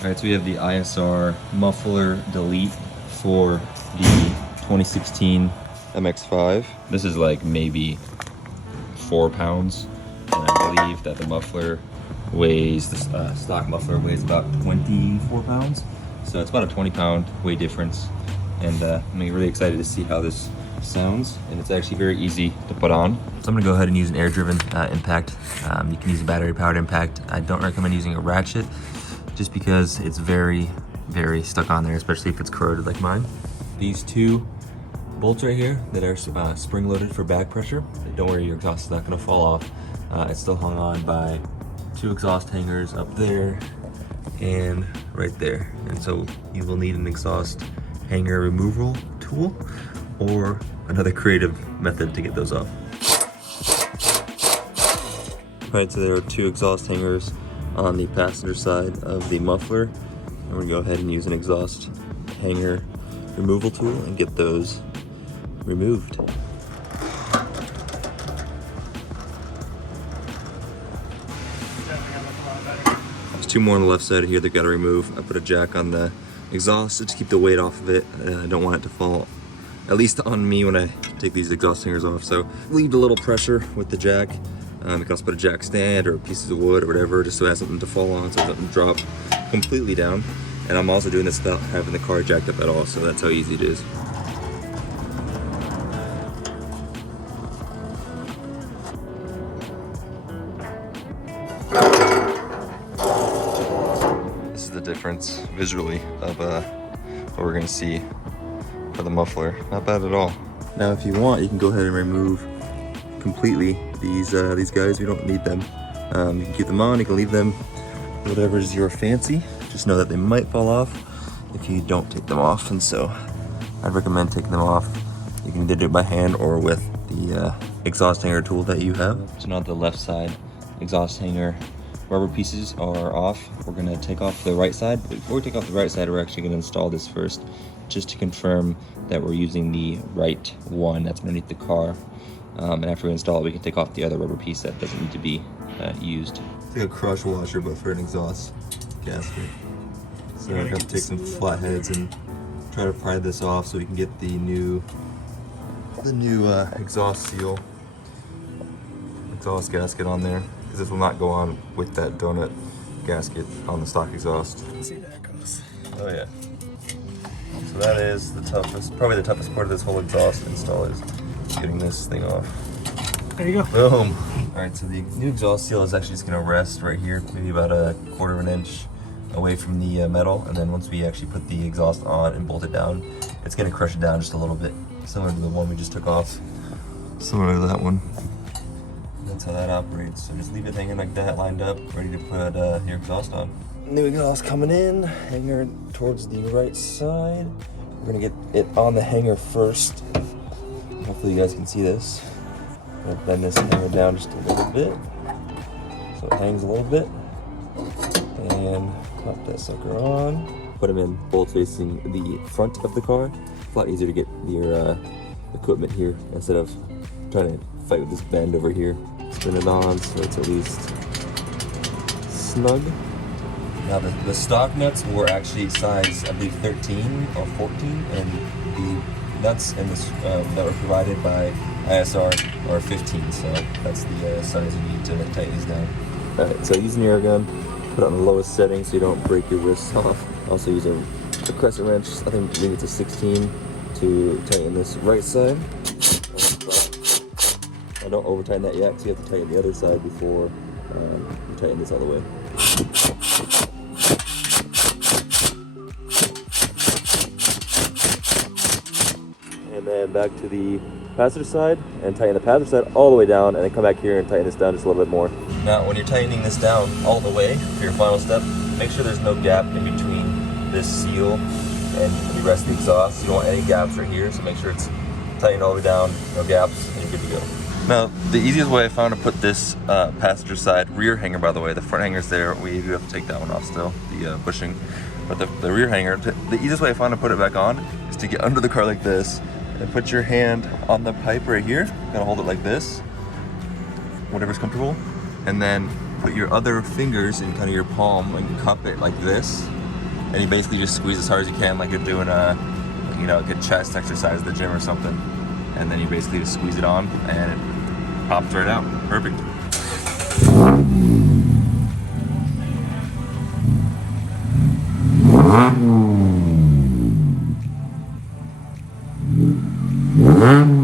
All right, so we have the ISR muffler delete for the 2016 MX-5. This is like maybe 4 pounds, and I believe that the muffler weighs, the stock muffler weighs about 24 pounds. So it's about a 20-pound weight difference, and I'm really excited to see how this sounds, and it's actually very easy to put on. So I'm gonna go ahead and use an air-driven impact. You can use a battery-powered impact. I don't recommend using a ratchet, just because it's very stuck on there, especially if it's corroded like mine. These two bolts right here that are spring-loaded for back pressure, don't worry, your exhaust is not gonna fall off. It's still hung on by 2 exhaust hangers up there and right there. And so you will need an exhaust hanger removal tool or another creative method to get those off. Right, so there are 2 exhaust hangers on the passenger side of the muffler. And we're gonna go ahead and use an exhaust hanger removal tool and get those removed. There's 2 more on the left side here that gotta remove. I put a jack on the exhaust to keep the weight off of it. I don't want it to fall, at least on me, when I take these exhaust hangers off. So leave a little pressure with the jack. You can also put a jack stand or pieces of wood or whatever, just so it has something to fall on, so it doesn't drop completely down. And I'm also doing this without having the car jacked up at all, so that's how easy it is. This is the difference visually of what we're gonna see for the muffler. Not bad at all. Now, if you want, you can go ahead and remove completely these guys. We don't need them. You can keep them on, you can leave them, whatever's your fancy. Just know that they might fall off if you don't take them off, and so I'd recommend taking them off. You can either do it by hand or with the exhaust hanger tool that you have. So now the left side exhaust hanger rubber pieces are off. We're gonna take off the right side. But before we take off the right side, we're actually gonna install this first, just to confirm that we're using the right one that's underneath the car. And after we install it, we can take off the other rubber piece that doesn't need to be used. It's like a crush washer, but for an exhaust gasket. So we're gonna take some flatheads and try to pry this off so we can get the new exhaust gasket on there, because this will not go on with that donut gasket on the stock exhaust. Let's see how that goes. Oh yeah. So that is the toughest, probably the toughest part of this whole exhaust install, is getting this thing off. There you go. Boom. All right, so the new exhaust seal is actually just gonna rest right here, maybe about a 1/4 of an inch away from the metal. And then once we actually put the exhaust on and bolt it down, it's gonna crush it down just a little bit, similar to the one we just took off. Similar to that one. That's how that operates. So just leave it hanging like that, lined up, ready to put your exhaust on. New exhaust coming in, hanger towards the right side. We're gonna get it on the hanger first. Hopefully you guys can see this. I'm gonna bend this hanger down just a little bit, so it hangs a little bit. And pop that sucker on. Put them in both facing the front of the car. It's a lot easier to get your equipment here instead of trying to fight with this bend over here. Spin it on so it's at least snug. Now the stock nuts were actually size, I believe, 13 or 14, and the nuts in this that were provided by ISR are 15, so that's the size you need to tighten these down. Alright, so using your air gun, put it on the lowest setting so you don't break your wrists off. Also use a crescent wrench, I think maybe it's a 16, to tighten this right side. I don't over tighten that yet, so you have to tighten the other side before you tighten this all the way. And then back to the passenger side and tighten the passenger side all the way down, and then come back here and tighten this down just a little bit more. Now when you're tightening this down all the way for your final step, make sure there's no gap in between this seal and the rest of the exhaust. You don't want any gaps right here, so make sure it's tightened all the way down, no gaps, and you're good to go. Now, the easiest way I found to put this passenger side rear hanger, by the way, the front hanger's there, we do have to take that one off still, the bushing. But the rear hanger, the easiest way I found to put it back on is to get under the car like this, and put your hand on the pipe right here, kind of hold it like this, whatever's comfortable, and then put your other fingers in kind of your palm and cup it like this, and you basically just squeeze as hard as you can, like you're doing a, you know, a good chest exercise at the gym or something. And then you basically just squeeze it on, and it pops right out. Perfect. Mm-hmm.